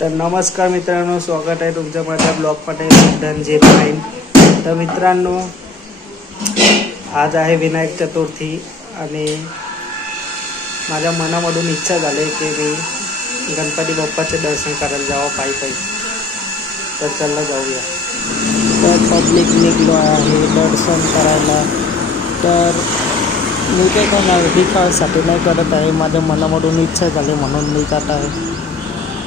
तर नमस्कार मित्रांनो, स्वागत आहे तुमचं माझ्या ब्लॉगमध्ये धनंजय फाईन. तर मित्रांनो, आज आहे विनायक चतुर्थी आणि माझ्या मनामधून इच्छा झाली की मी गणपती बाप्पाचे दर्शन करायला जावं पायी. तर चला जाऊया. तर पब्लिक निघलो आहे दर्शन करायला. तर मी ते काही दिखाव्यासाठी नाही करत आहे, माझ्या मनामधून इच्छा झाली म्हणून मी जात आहे.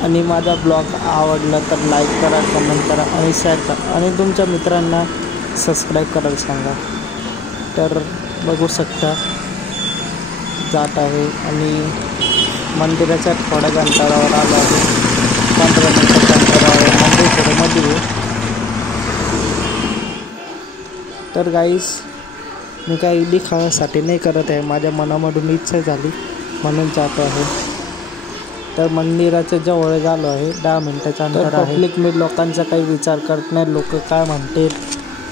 आणि माझा ब्लॉग आवडला तर लाईक करा, कमेंट करा आणि शेअर करा आणि तुमच्या मित्रांना सबस्क्राईब करायला सांगा. तर बघू शकता जात आहे आणि मंदिराच्या थोड्या अंतरावर आलो आहे. 15 मिनिटाच्या अंतरावर मंदिर थोडं मध्ये. तर गाईस, मी काही दिखाव्यासाठी नाही करत आहे, माझ्या मनामधून इच्छा झाली म्हणून जातो आहे. तर मंदिराच्या जवळ झालो आहे, 10 मिनिटाच्या अंतर आहे. पब्लिक मी लोकांचा काही विचार करत नाही, लोक काय म्हणतील.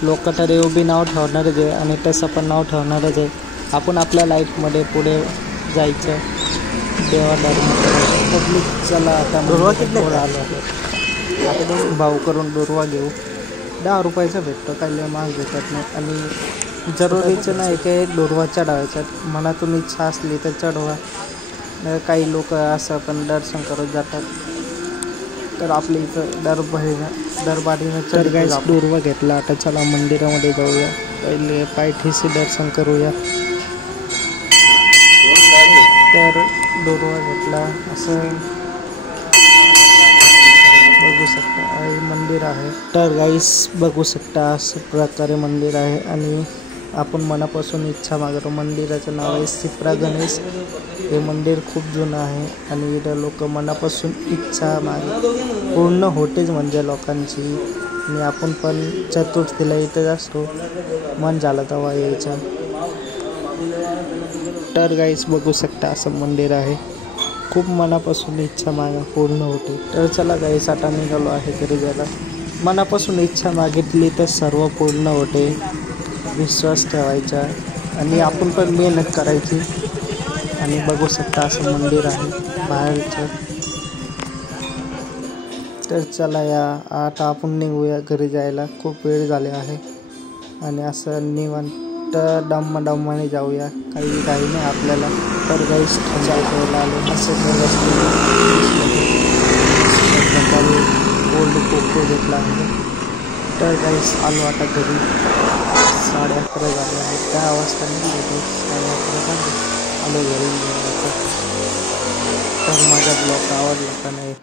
लोक तर उभी नाव ठेवणारच आहे आणि तसं पण नाव ठेवणारच आहे. आपण आपल्या लाईफमध्ये पुढे जायचं, देवा धर्म करायचं. पब्लिक चला आता दुर्वा किती आलो आहे. आता भाव करून दुर्वा घेऊ. 10 रुपयाचा भेटतो, काही महाग भेटत नाही. आणि जरुरीचं नाही की दुर्वा चढवायचा, मनातून इच्छा असली तर चढवा. काही लोक असं पण दर्शन करत जातात. तर आपल्या इथं दरबारीनं तर गाईस दुर्वा घेतला. आता चला मंदिरामध्ये जाऊया. पहिले पायथ्याशी दर्शन करूया. तर दुर्वा घेतला, असं बघू शकता मंदिर आहे. तर गाईस बघू शकता असं प्रकारे मंदिर आहे आणि आपण मनापासून इच्छा मागतो. मंदिराचं नाव आहे शिप्रा गणेश. हे मंदिर खूप जुनं आहे आणि इथं लोक मनापासून इच्छा पूर्ण होतेच म्हणजे लोकांची. आणि आपण पण चतुर्थीला इथंच असतो, मन झालं तेव्हा यायचं. तर गाईस बघू शकता असं मंदिर आहे. खूप मनापासून इच्छा मागा पूर्ण होते. तर चला गाईस, आता निघालो आहे घरी जायला. मनापासून इच्छा मागितली तर सर्व पूर्ण होते. विश्वास ठेवायचा आणि आपण पण मेहनत करायची. आणि बघू शकता असं मंदिर आहे बाहेरचं. तर चला या आता आपण निघूया घरी जायला, खूप वेळ झाले आहे. आणि असं निवांत दमाने जाऊया, काही नाही आपल्याला. तर गाईस ठेवायला आलो असं ओल्ड कोको घेतला आहे. तर गाईस आलो आता घरी. 11:30 झाले आहेत. 10 वाजता निघतो, 11:30 झाले. आलो घरी. तर माझा ब्लॉग आवडला का नाही